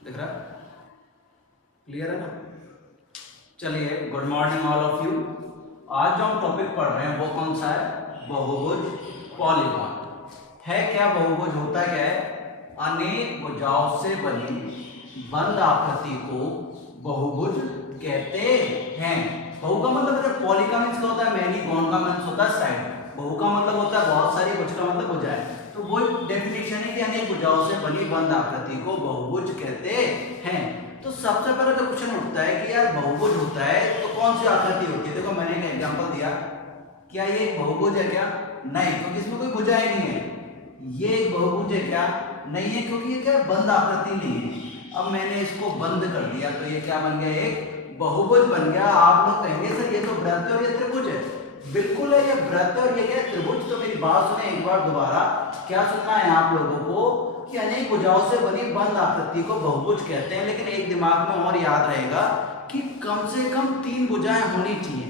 दिख रहा है? क्लियर है ना? चलिए, good morning all of you. आज जो हम टॉपिक पढ़ रहे हैं वो कौन सा है? बहुभुज, पॉलीगॉन। है क्या बहुभुज? होता क्या है? अनेक भुजाओं से बनी बंद आकृति को बहुभुज कहते हैं। बहु का मतलब है, पॉली का मीन्स क्या होता है? मैनी, गॉन का मीन्स होता है साइड, बहु का मतलब होता है बहुत सारी, भुज का मतलब भुजाएं। तो वो डेफिनेशन है कि अनेक भुजाओं से बनी बंद आकृति को बहुभुज कहते हैं। तो सबसे पहले तो क्वेश्चन उठता है कि यार बहुभुज होता है तो कौन सी आकृति होती है? देखो मैंने एक एग्जांपल दिया, क्या ये एक बहुभुज है क्या? नहीं, क्योंकि इसमें कोई भुजाएं नहीं है। ये एक बहुभुज है क्या? नहीं है, क्योंकि ये क्या बंद आकृति नहीं है। अब मैंने इसको बंद कर दिया तो ये क्या बन गया? एक बहुभुज बन गया। आप लोग कहेंगे सर ये तो वृत्त और ये त्रिभुज है। बिल्कुल है, ये वृत्त और ये क्या त्रिभुज। तो मेरी बात सुने एक बार दोबारा, क्या सुनना है आप लोगों को कि अनेक भुजाओं से बनी बंद आकृति को बहुभुज कहते हैं। लेकिन एक दिमाग में और याद रहेगा कि कम से कम 3 भुजाएं होनी चाहिए।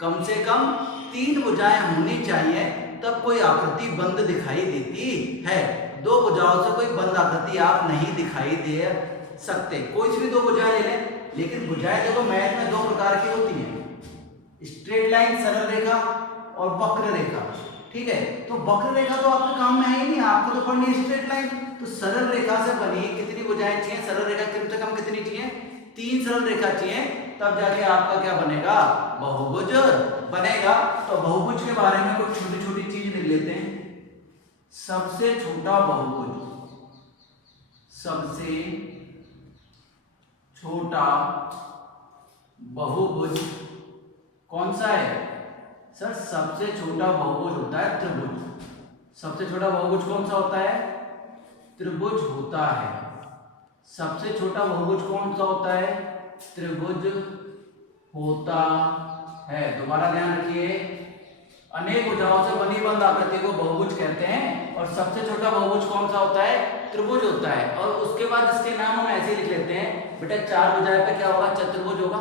कम से कम 3 भुजाएं होनी चाहिए, तब कोई आकृति बंद दिखाई देती है। 2 भुजाओं से कोई बंद आकृति आप नहीं दिखाई दे सकते। कोई सी भी 2 भुजाएं ले लें, लेकिन भुजाएं देखो मैथ में 2 प्रकार की होती हैं, स्ट्रेट लाइन सरल रेखा और वक्र रेखा। ठीक है, तो वक्र रेखा तो आपके काम में है ही नहीं, आपको तो पढ़नी है स्ट्रेट लाइन। तो सरल रेखा से बनी कितनी भुजाएं चाहिए? सरल रेखा कम से कम कितनी चाहिए? 3 सरल रेखा चाहिए, तब जाके आपका क्या बनेगा? बहुभुज बनेगा। तो बहुभुज के बारे में कुछ छोटी छोटी चीज लिख लेते हैं। सबसे छोटा बहुभुज, सबसे छोटा बहुभुज कौन सा है? सर सबसे छोटा बहुभुज होता है त्रिभुज। सबसे छोटा बहुभुज कौन सा होता है? त्रिभुज होता है। सबसे छोटा बहुभुज कौन सा होता है? त्रिभुज होता है। दोबारा ध्यान रखिए, अनेक भुजाओं से बनी बंद आकृति को बहुभुज कहते हैं। और सबसे छोटा बहुभुज कौन सा होता है? त्रिभुज होता है। और उसके बाद इसके नाम हम ऐसे लिख लेते हैं बेटा, 4 भुजाएं पे क्या होगा? चतुर्भुज होगा।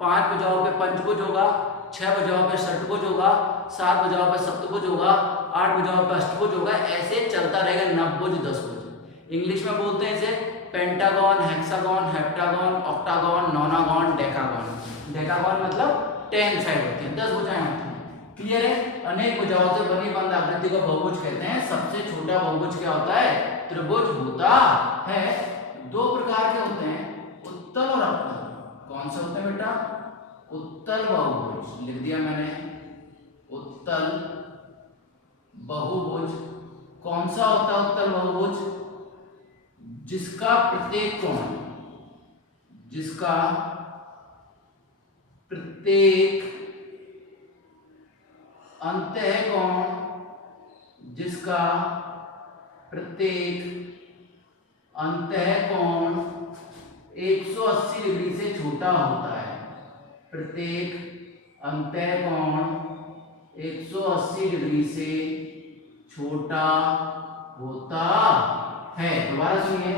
5 भुजाओं पे पंचभुज होगा। 6 भुजाओं पे षटभुज होगा। 7 भुजाओं पे सप्तभुज होगा। 8 भुजाओं पे अष्टभुज होगा। ऐसे चलता रहेगा, नवभुज, 10 भुज। इंग्लिश में बोलते हैं इसे pentagon, hexagon, heptagon, octagon, नोनागन, decagon. Decagon मतलब 10 साइड होते हैं, 10 भुजाएं होती हैं। क्लियर है? अनेक भुजाओं से बनी बंद आकृति को बहुभुज कहते हैं। सबसे छोटा बहुभुज क्या होता है? त्रिभुज होता है। 2 प्रकार के होते हैं, उत्तल और अवतल। कौन से होते हैं बेटा? उत्तल बहुभुज। लिख दिया मैंने, उत्तल बहुभुज। कौन सा होता है उत्तल बहुभुज? जिसका प्रत्येक कोण, जिसका प्रत्येक अंतःकोण, जिसका प्रत्येक अंतःकोण 180 डिग्री से छोटा होता है। प्रत्येक अंतःकोण 180 डिग्री से छोटा होता है। दोबारा सुनिए,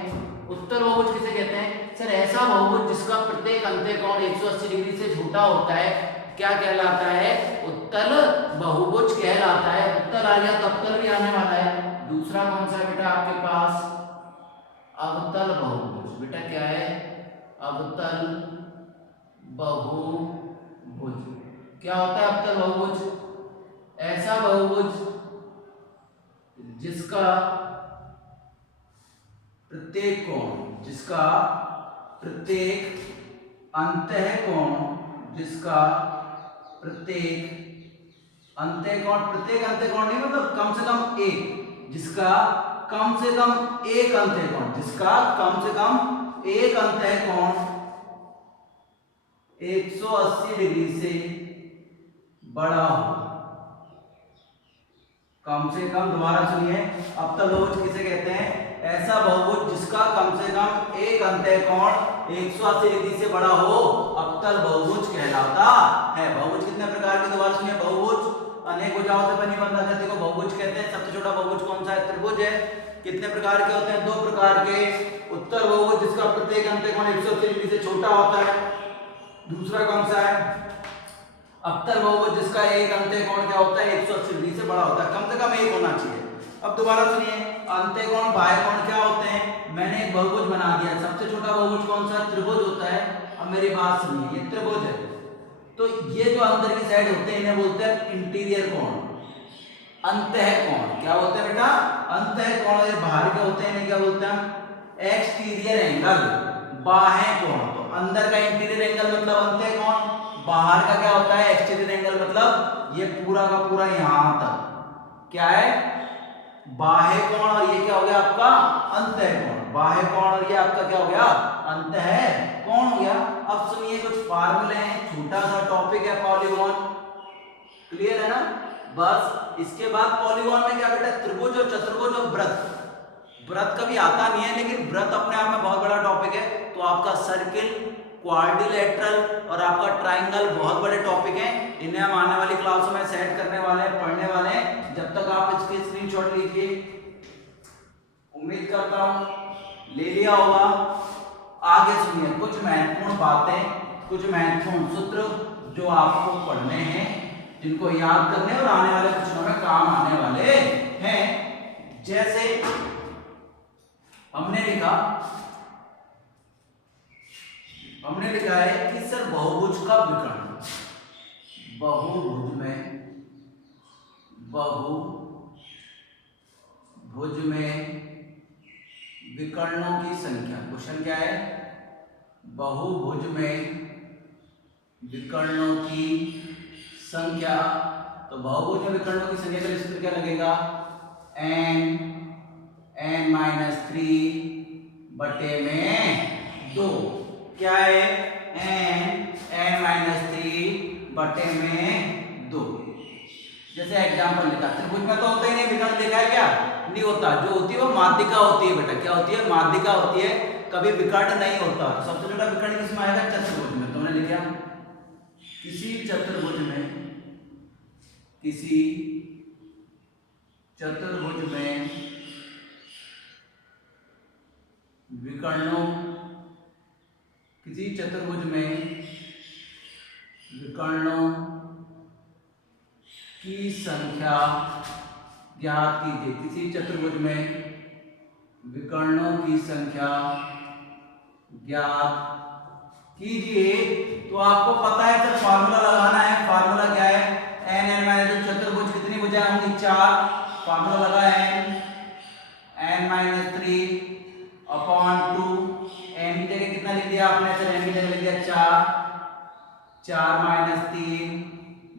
उत्तल बहुभुज किसे कहते हैं? सर ऐसा बहुभुज जिसका प्रत्येक अंतःकोण 180 डिग्री से छोटा होता है, क्या कहलाता है? उत्तल बहुभुज कहलाता है। उत्तल आ गया तो अवतल भी आने वाला है। दूसरा कौन सा बेटा आपके पास? अवतल बहुभुज। बेटा क्या है? अवतल बहुभुज। क्या होता है अवतल बहुभुज? ऐसा बहुभुज जिसका प्रत्येक कोण, जिसका प्रत्येक अंतःकोण, जिसका प्रत्येक अंतःकोण, प्रत्येक अंतःकोण नहीं मतलब कम से कम एक, जिसका कम से कम एक अंतःकोण, जिसका कम से कम एक अंतःकोण 180 डिग्री से बड़ा हो। कम से कम, दोबारा सुनिए, अवतल बहुभुज किसे कहते हैं? ऐसा बहुभुज जिसका कम से कम एक अंतःकोण 180 डिग्री से बड़ा हो, अवतल बहुभुज कहलाता है। बहुभुज कितने प्रकार के? दोबारा सुनिए, बहुभुज अनेक भुजाओं से बनी बंद आकृति को बहुभुज कहते हैं। सबसे छोटा बहुभुज कौन सा है? त्रिभुज है। कितने प्रकार के होते हैं? 2 प्रकार के। उत्तल बहुभुज जिसका प्रत्येक अंतःकोण 180 डिग्री से छोटा होता है। दूसरा कौन सा है? अवतल बहुभुज जिसका एक अंतःकोण क्या होता है? 180 डिग्री से बड़ा होता है। कम से कम एक होना चाहिए। अब दोबारा सुनिए, अंतःकोण बाह्य कोण क्या होते हैं? मैंने एक बहुभुज बना दिया। सबसे छोटा का बहुभुज कौन सा? त्रिभुज होता है। अब मेरी बात सुनिए, ये त्रिभुज है तो ये जो अंदर की साइड होते हैं इन्हें बोलते हैं इंटीरियर कोण, अंतः कोण। क्या बोलते हैं बेटा? अंतः कोण। ये बाहर के होते हैं इन्हें क्या बोलते हैं? एक्सटीरियर एंगल, बाह्य कोण। तो अंदर का इंटीरियर एंगल मतलब अंतः कोण, बाहर का क्या होता है? एक्सटीरियर एंगल मतलब ये पूरा का पूरा यहां तक क्या है? बाह्य कोण। और ये क्या हो गया आपका? अंतः कोण। बाह्य कोण और ये आपका क्या हो गया? अंतः कोण हो गया। अब सुनिए कुछ फार्मूले हैं, छोटा सा टॉपिक है पॉलीगॉन, क्लियर है ना? बस इसके बाद पॉलीगॉन में क्या बेटा? त्रिभुज और चतुर्भुज और वृत्त। वृत्त कभी आता नहीं है लेकिन वृत्त अपने आप में बहुत बड़ा टॉपिक है। तो आपका सर्किल, क्वाड्रिलेटरल और आपका ट्राइंगल बहुत बड़े टॉपिक हैं। इन्हें हम आने वाली क्लासों में सेट करने वाले हैं, पढ़ने वाले हैं। जब तक आप इसके स्क्रीनशॉट लीजिए, उम्मीद करता हूं ले लिया होगा। आगे सुनिए कुछ महत्वपूर्ण बातें, कुछ महत्वपूर्ण सूत्र जो आपको पढ़ने हैं, जिनको याद करने और आने वाले क्वेश्चनों में काम आने वाले हैं। जैसे हमने लिखा है कि सर बहुभुज का विकर्ण, बहुभुज में विकर्णों की संख्या। क्वेश्चन क्या है? बहुभुज में विकर्णों की संख्या। तो बहुभुज में विकर्णों की संख्या का सूत्र क्या लगेगा? n-3 बटे में 2। क्या है? n-3 बटे में 2। जैसे एग्जांपल लिखा, त्रिभुज में तो होता ही नहीं, विकर्ण देखा है क्या? नहीं होता। जो होती है वो माध्यिका होती है बेटा। क्या होती है? माध्यिका होती है, कभी विकर्ण नहीं होता। तो सबसे छोटा विकर्ण किसमें आएगा? चतुर्भुज में। तुमने लिखा किसी चतुर्भुज में विकर्णों, किसी चतुर्भुज में विकर्णों की संख्या ज्ञात कीजिए। किसी चतुर्भुज में विकर्णों की संख्या ज्ञात कीजिए। तो आपको पता है जब फार्मूला लगाना है, फार्मूला क्या है? n चतुर्भुज कितनी भुजाएं होंगी? 4। फार्मूला लगा है n-3 अपॉन 2। n की जगह कितना लिख दिया आपने? सर n की जगह लिख दिया 4। 4 - 3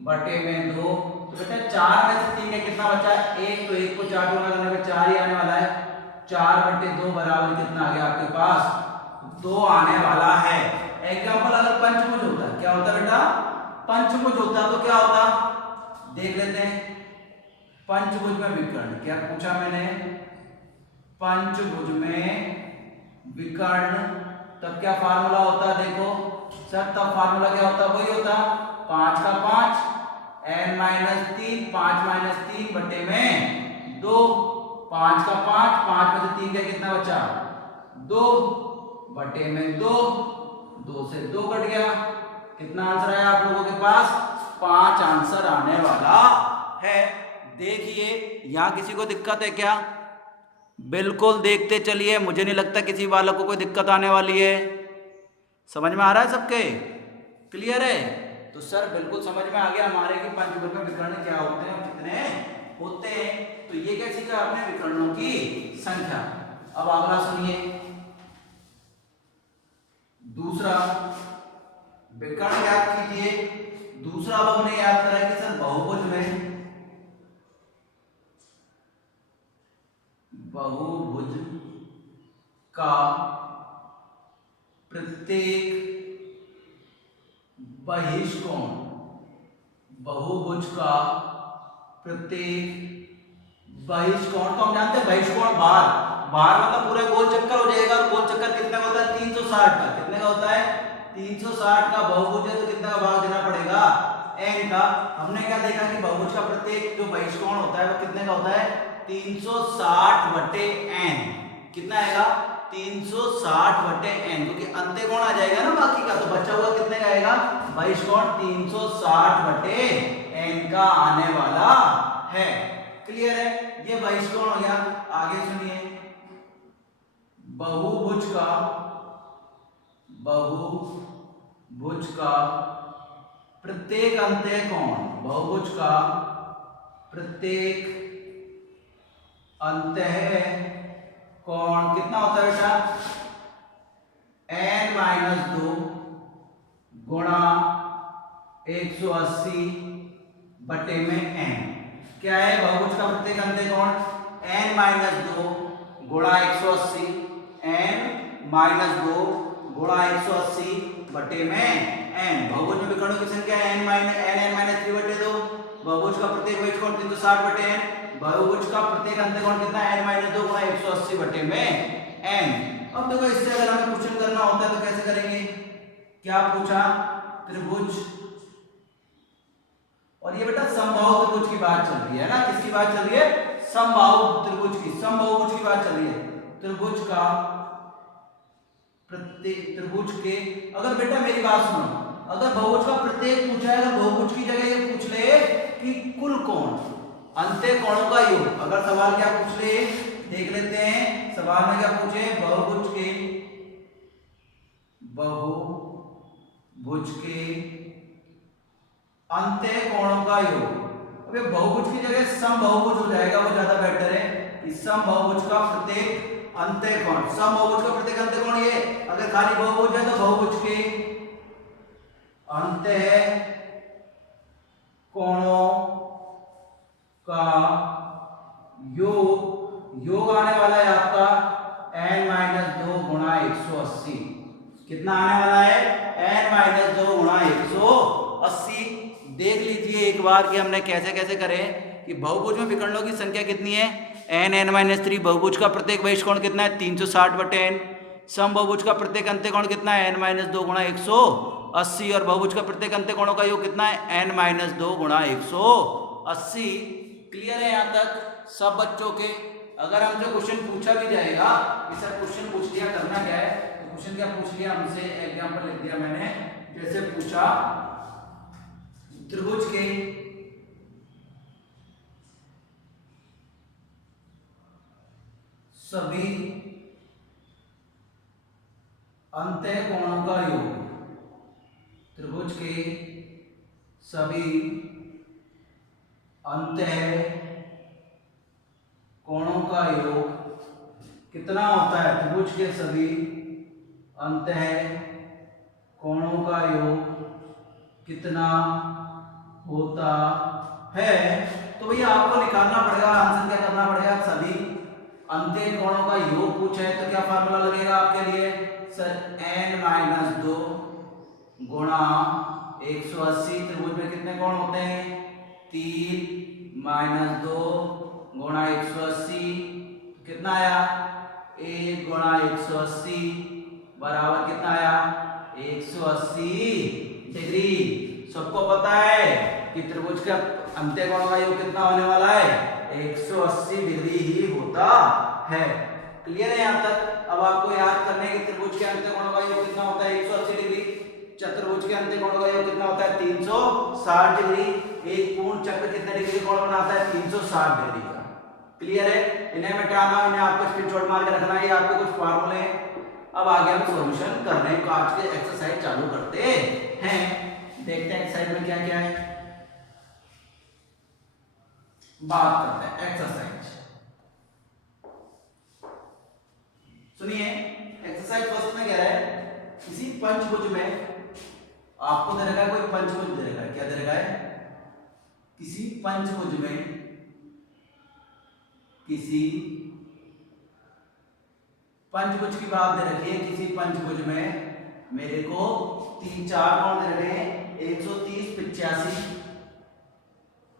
बटे में 2। तो बेटा 4 में से 3 का कितना बचा? 1। तो 1 को 4 गुना करने पे 4 ही आने वाला है। 4/2 बराबर कितना आ गया आपके पास? 2 आने वाला है। एग्जाम्पल अगर पंचभुज होता, क्या होता बेटा? पंचभुज होता तो क्या होता? देख लेते हैं। पंचभुज में विकर्ण, क्या पूछा मैंने? पंचभुज में विकर्ण, तब क्या फार्मूला होता? देखो सर, तब फार्मूला क्या होता? वही होता 5 का 5 n-3 5 - 3 बटे में 2। 5 का 5, 5 में से 3 का कितना बचा? 2 बटे में 2। 2 से 2 कट गया। कितना आंसर आया आप लोगों के पास? 5 आंसर आने वाला है। देखिए यहां किसी को दिक्कत है क्या? बिल्कुल देखते चलिए, मुझे नहीं लगता किसी वालों को कोई दिक्कत आने वाली है। समझ में आ रहा है सबके? क्लियर है? तो सर बिल्कुल समझ में आ गया हमारे कि पंचभुज में विकर्ण क्या होते हैं और कितने होते हैं। तो ये क्या सीखा आपने? विकर्णों की संख्या। अब अगला सुनिए, दूसरा विकर्ण याद कीजिए। दूसरा अब हमने याद करा कि सर बहुभुज का प्रत्येक बहिष्कोण, बहुभुज का प्रत्येक बहिष्कोण, तो हम जानते हैं बहिष्कोण बाहर, बाहर मतलब पूरा गोल चक्कर हो जाएगा। और गोल चक्कर कितने का होता है? 360 का। कितने का होता है? 360 का। बहुभुज है तो कितना का भाग देना पड़ेगा? n का। हमने क्या देखा कि बहुभुज का प्रत्येक जो बहिष्कोण होता है वो कितने का होता है? 360/n। कितना आएगा? 360/n, क्योंकि अंत्यकोण आ जाएगा ना बाकी का, तो बचा हुआ कितने का आएगा? बहिष्कोण 360/n का आने वाला है। क्लियर है? ये बहिष्कोण हो गया। आगे सुनिए, बहुभुज का बहुभुज का प्रत्येक अंत्य कोण, बहुभुज का प्रत्येक अंत्य कोण कितना होता है बेटा, n-2 गुणा 180 बटे में n। क्या है बहुभुज का प्रत्येक अंत्य कोण, n-2 गुणा 180, n-2 गुणा 180 बटे में n। बहुभुज में विकर्णों की संख्या n-3 बटे 2, बहुभुज का प्रत्येक बहिष्ठ कोण 360 बटे n, बहुभुज का प्रत्येक अंत्य कोण कितना n-2 गुणा 180 बटे में n। अब देखो इससे अगर हमें क्वेश्चन करना होता है तो कैसे करेंगे, क्या पूछा, त्रिभुज, और ये बेटा समबाहु त्रिभुज की बात चल रही है ना, किसकी बात चल रही है, समबाहु त्रिभुज की, समबाहुभुज की बात चल रही है। त्रिभुज का प्रत्येक, त्रिभुज के, अगर बेटा मेरी बात सुनो, अगर बहुभुज का प्रत्येक पूछा है, अगर बहुभुज की जगह ये पूछ ले कि कुल कोण, अंत्य कोणों का योग, अगर सवाल क्या पूछ ले, देख लेते हैं सवाल में क्या पूछे, बहुभुज के, बहुभुज के अंत्य कोणों का योग। अब ये बहुभुज की जगह समबाहुभुज हो जाएगा, वो ज्यादा बेटर है कि समबाहुभुज का प्रत्येक अंत्य कोण, समबाहुभुज का प्रत्येक अंत्य कोण, ये अगर खाली बहुभुज है तो बहुभुज के अंत्य कोणों का योग, योग आने वाला है आपका n-2 गुणा 180, कितना आने वाला है n-2 गुणा 180। देख लीजिए एक बार कि हमने कैसे कैसे करे कि बहुभुज में विकर्णों की संख्या कितनी है n-3, बहुभुज का प्रत्येक बहिष्ठ कोण कितना है 360 बटे n, समबाहुभुज का प्रत्येक अंत्य कोण कितना है n-2 गुणा 180, और बहुभुज का प्रत्येक अंत्य कोणों का योग कितना है n-2 गुणा 180। क्लियर है यहाँ तक सब बच्चों के। अगर हमसे क्वेश्चन पूछा भी जाएगा कि सर क्वेश्चन पूछ लिया, करना क्या है, तो क्वेश्चन क्या पूछ लिया हमसे, एग्जांपल लिख दिया मैंने, जैसे पूछा त्रिभुज के सभी अंत्य कोणों का योग, त्रिभुज के सभी अंत्य कोणों का योग कितना होता है, त्रिभुज के सभी अंत्य कोणों का योग कितना होता है। तो भैया आपको निकालना पड़ेगा, आंसर क्या करना पड़ेगा, सभी अंत्य कोणों का योग पूछा है तो क्या फार्मूला लगेगा आपके लिए, सर n-2 गुणा 180, त्रिभुज में कितने कोण होते हैं 3-2 गुणा 180, कितना आया 1 गुणा 180 बराबर कितना आया 180 डिग्री। सबको पता है कि त्रिभुज का अंत्य कोण का योग कितना होने वाला है 180 डिग्री ही होता है। क्लियर है यहाँ तक। अब आपको याद करना है कि त्रिभुज के अंत्य कोण का योग कितना होता है 180 डिग्री, चतुर्भुज के अंत्य कोण का योग कितना होता है 360 डिग्री, एक पूर्ण चक्र कितने डिग्री कोण बनाता है 360 डिग्री का। क्लियर है, इन्हें मिटाना, इन्हें आपको स्क्रीनशॉट मार के रखना है, ये आपके कुछ फार्मूले हैं। अब आगे हम सॉल्यूशन करने का आज के एक्सरसाइज चालू करते हैं। देखते हैं एक्सरसाइज में क्या क्या है, बात करते हैं एक्सरसाइज। सुनिए एक्सरसाइज फर्स्ट में कह रहा है किसी पंचभुज में आपको दे रखा है, कोई पंचभुज दे रखा है, क्या दे रखा है, किसी पंचभुज में, किसी पंचभुज की बात दे रखी है, किसी पंचभुज में मेरे को 3-4 कोण दे रखे हैं 130, 85,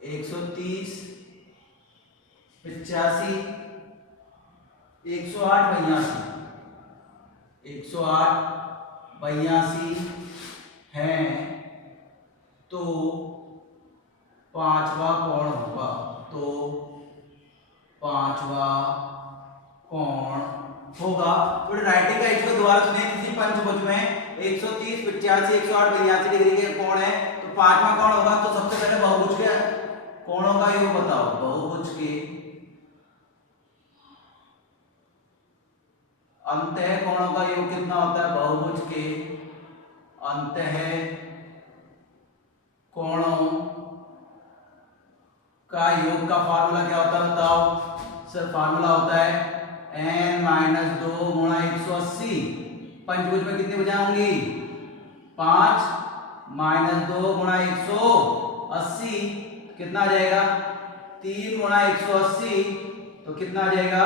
130, 85, 108, 82 है, तो पांचवा कोण होगा, तो पांचवा कोण होगा। तो राइटिंग का इसको दोबारा सुनिए, किसी पंचभुज में 130, 85, 108, 82 डिग्री के कोण है, तो पांचवा कोण होगा। तो सबसे पहले बहुभुज के कोणों का योग बताओ, बहुभुज के अंत्य कोणों का योग कितना होता है, बहुभुज के अंतः कोणों का योग का फार्मूला क्या होता है बताओ सर? फार्मूला होता है n-2 गुणा 180। पंचभुज में कितनी भुजाएं होंगी? 5 - 2 गुणा 180 कितना आ जाएगा? 3 गुणा 180 तो कितना आ जाएगा?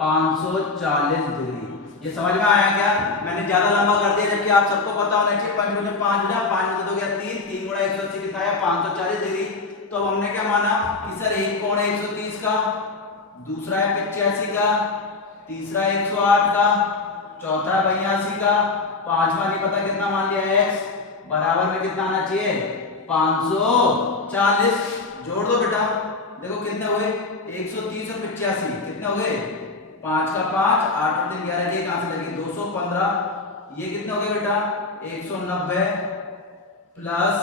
540 डिग्री। ये समझ में आया क्या? मैंने ज्यादा लंबा कर दिया जबकि आप सबको पता होना चाहिए। पंचभुज में 5 भुजा, 5 में 2 गया 3, 3 गुणा 180 कितना आया? 540 डिग्री। तो अब हमने क्या माना कि सर एक कोण है 130 का, दूसरा है 85 का, तीसरा 108 का, चौथा 82 का, पांचवा नहीं पता कितना मान लिया x बराबर में कितना आना चाहिए? 540। जोड़ दो बेटा, देखो कितने हुए? 130 और 85 कितने हो गए? 5 का 5, 8 और 3 11 के कहां से लगी? 215। ये कितने हो गए बेटा? 190 प्लस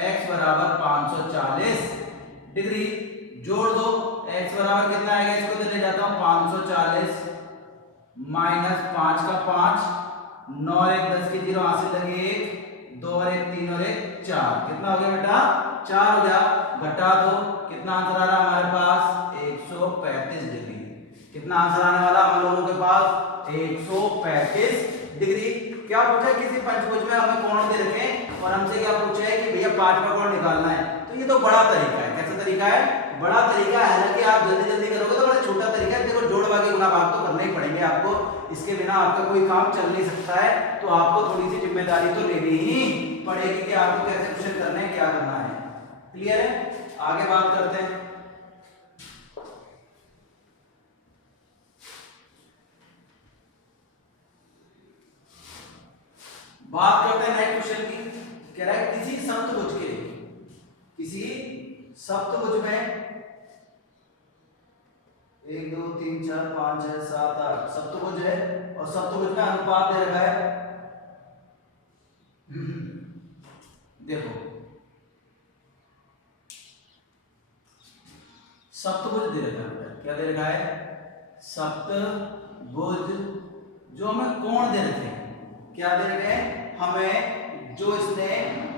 x बराबर 540 डिग्री। जोड़ दो, x बराबर कितना आएगा? इसको तो ले जाता हूं 540 माइनस 5 का 5, 9 और 1 10 के 0 हासिल लगे 1, 2 और 1 3 और 1 4। कितना हो गया बेटा? 4 हो गया। घटा दो, कितना आंसर आ रहा है हमारे पास? 135 डिग्री। कितना आंसर आने वाला हम लोगों के पास? 135 डिग्री। क्या पूछा है? किसी पंचभुज में हमें कोण दे रखे और हमसे क्या पूछा है कि भैया पांचवा कोण निकालना है। तो ये तो बड़ा तरीका है। कैसा तरीका है? बड़ा तरीका है। हालांकि आप जल्दी जल्दी करोगे तो बड़ा छोटा तरीका है। देखो जोड़ भाग गुणा भाग तो करना ही पड़ेंगे आपको, इसके बिना आपका कोई काम चल नहीं सकता है। तो आपको थोड़ी सी जिम्मेदारी तो लेनी ही पड़ेगी कि आपको कैसे क्वेश्चन करने हैं, क्या करना है। क्लियर है? आगे बात करते हैं। बात करते हैं नेक्स्ट क्वेश्चन की। कह रहा है किसी सप्तभुज में 1 2 3 4 5 6 7 8 सप्तभुज है और सप्तभुज में अनुपात दे रखा है। देखो सप्तभुज दे रखा है। क्या दे रखा है? सप्तभुज। जो हमें कोण दे रखे हैं, क्या दे रखे हैं हमें? जो इसने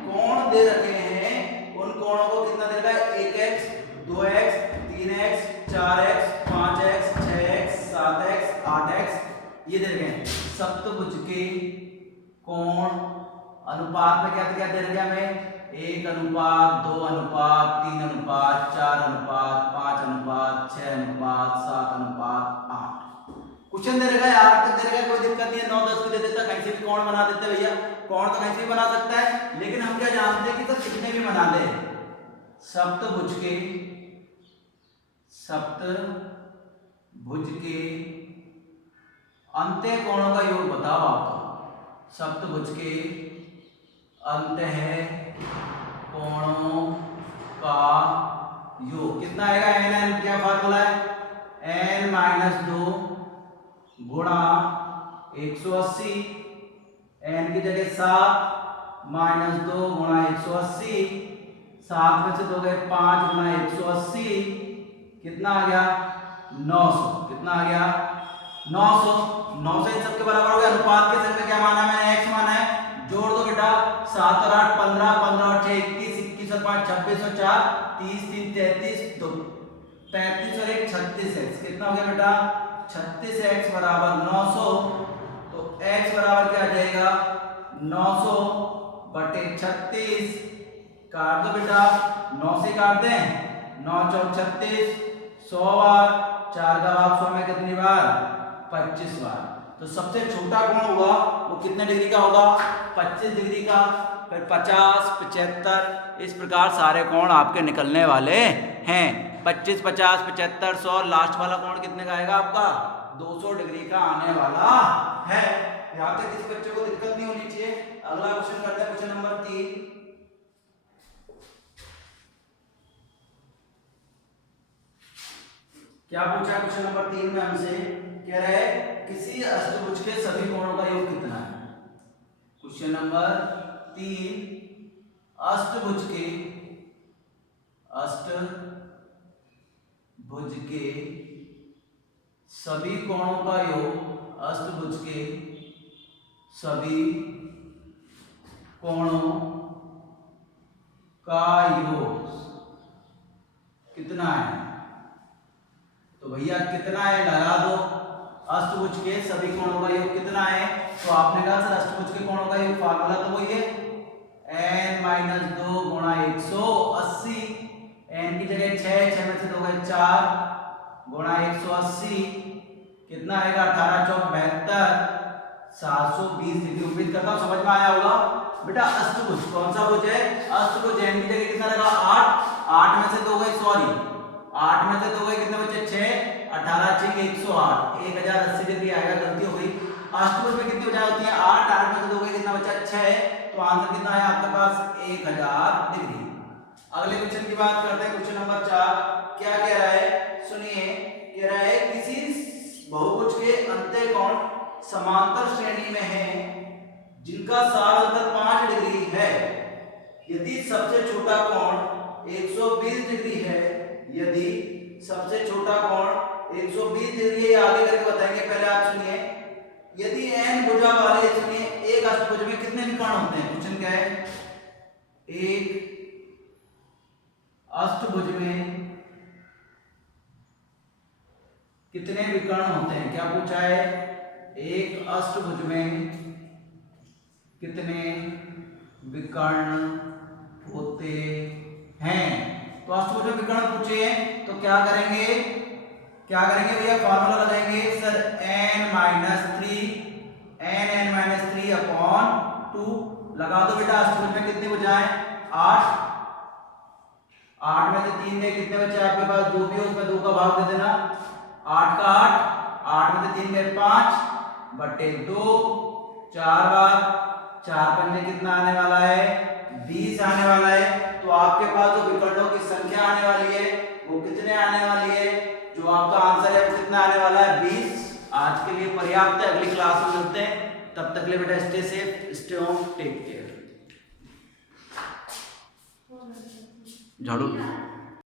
कोण दे रखे हैं उन कोणों को कितना दे रखा है? 1x 2x 3x 4x 5x 6x 7x 8x ये दे रखे हैं। सप्तभुज के कोण अनुपात में क्या क्या दे रखे हमें? 1 अनुपात 2 अनुपात 3 अनुपात 4 अनुपात 5 अनुपात 6 अनुपात 7 अनुपात 8। क्वेश्चन दे रखा है 8 तक दे रखा है, कोई दिक्कत नहीं है। 9 10 भी दे देता, कहीं से भी कोण बना देते भैया। कोण तो कहीं से भी बना सकता है, लेकिन हम क्या जानते हैं कि सर कितने भी बना दे। सप्तभुज के अंत्य कोणों का योग बताओ आपको। सप्तभुज के अंतः कोणों का योग कितना आएगा? n क्या फार्मूला है? n-2 गुणा 180, n की जगह 7 - 2 गुणा 180, 7 में से 2 गए 5 गुणा 180 कितना आ गया? 900। कितना आ गया? 900। 9 से इन सबके बराबर हो गया। अनुपात के संग में क्या माना मैंने? x माना है। जोड़ दो बेटा, 7 और 8 15, 15 और 6 21, 21 और 5 26 और 4 30 3 33 2 35 और 1 36x। कितना हो गया बेटा? 36x बराबर 900। तो x बराबर क्या आ जाएगा? 900 बटे 36। काट दो बेटा, 9 से काट दें, 9 चौक 36, 100 बार, 4 का भाग 100 में कितनी बार? 25 बार। तो सबसे छोटा कोण होगा वो कितने डिग्री का होगा? 25 डिग्री का। फिर 50 75 इस प्रकार सारे कोण आपके निकलने वाले हैं। 25 50 75 100, लास्ट वाला कोण कितने का आएगा आपका? 200 डिग्री का आने वाला है। यहाँ तक किसी बच्चे को दिक्कत नहीं होनी चाहिए। अगला क्वेश्चन करते हैं, क्वेश्चन नंबर 3। क्या पूछा है क्वेश्चन नंबर 3 में हमसे? कह रहा है किसी अष्टभुज के सभी कोणों का योग कितना है? क्वेश्चन नंबर 3, अष्टभुज के सभी कोणों का योग, अष्टभुज के सभी कोणों का योग कितना है? तो भैया कितना है लगा दो। अष्टभुज के सभी कोणों का योग कितना है? तो आपने कहा सर अष्टभुज के कोणों का योग फार्मूला तो वही है n-2 गुणा 180। n की जगह 6 में से 2 गए 4 गुणा 180 कितना आएगा? 18 चौक 72 720 डिग्री। उम्मीद करता हूँ समझ में आया होगा। बेटा अष्टभुज कौन सा भुज है? अष्टभुज n की जगह कितना लगा? 8 में से 2 गए 8 में से 2 गए कितने बचे? 6 18 6 108 1080 डिग्री आएगा। गलती हो गई। अष्टभुज में कितनी भुजाएं होती हैं? 8 में से 2 गए कितना बचा? 6। तो आंसर कितना है आपके पास? 1000 डिग्री। अगले क्वेश्चन की बात करते हैं। क्वेश्चन नंबर 4 क्या कह रहा है? सुनिए, कह रहा है किसी बहुभुज के अंत्यकोण समांतर श्रेणी में है जिनका सार अंतर 5 डिग्री है। यदि सबसे छोटा कोण 120 डिग्री है, यदि सबसे छोटा कोण 120 डिग्री है, आगे करके बताएंगे। पहले आप सुनिए, यदि n भुजा वाले, सुनिए, एक अष्टभुज में कितने विकर्ण होते हैं? क्वेश्चन क्या है? एक अष्टभुज में कितने विकर्ण होते हैं? क्या पूछा है? एक अष्टभुज में कितने विकर्ण होते हैं? तो अष्टभुज में विकर्ण पूछे हैं तो क्या करेंगे? भैया फॉर्मूला लगाएंगे सर n-3 अपॉन 2 लगा दो बेटा। अष्टभुज में कितनी भुजाएं? 8 में से 3 गए कितने बचे आपके पास? 2 भी, उसमें 2 का भाग दे देना। 8 का 8 में से 3 गए 5 बटे 2 4 बार 4 पंजे कितना आने वाला है? 20 आने वाला है। तो आपके पास जो विकर्णों की संख्या आने वाली है वो कितने आने वाली है? जो आपका आंसर है वो कितना आने वाला है? 20। आज के लिए पर्याप्त है। अगली क्लास में मिलते हैं। तब तक के लिए बेटा stay safe, stay home, take care. झाड़ू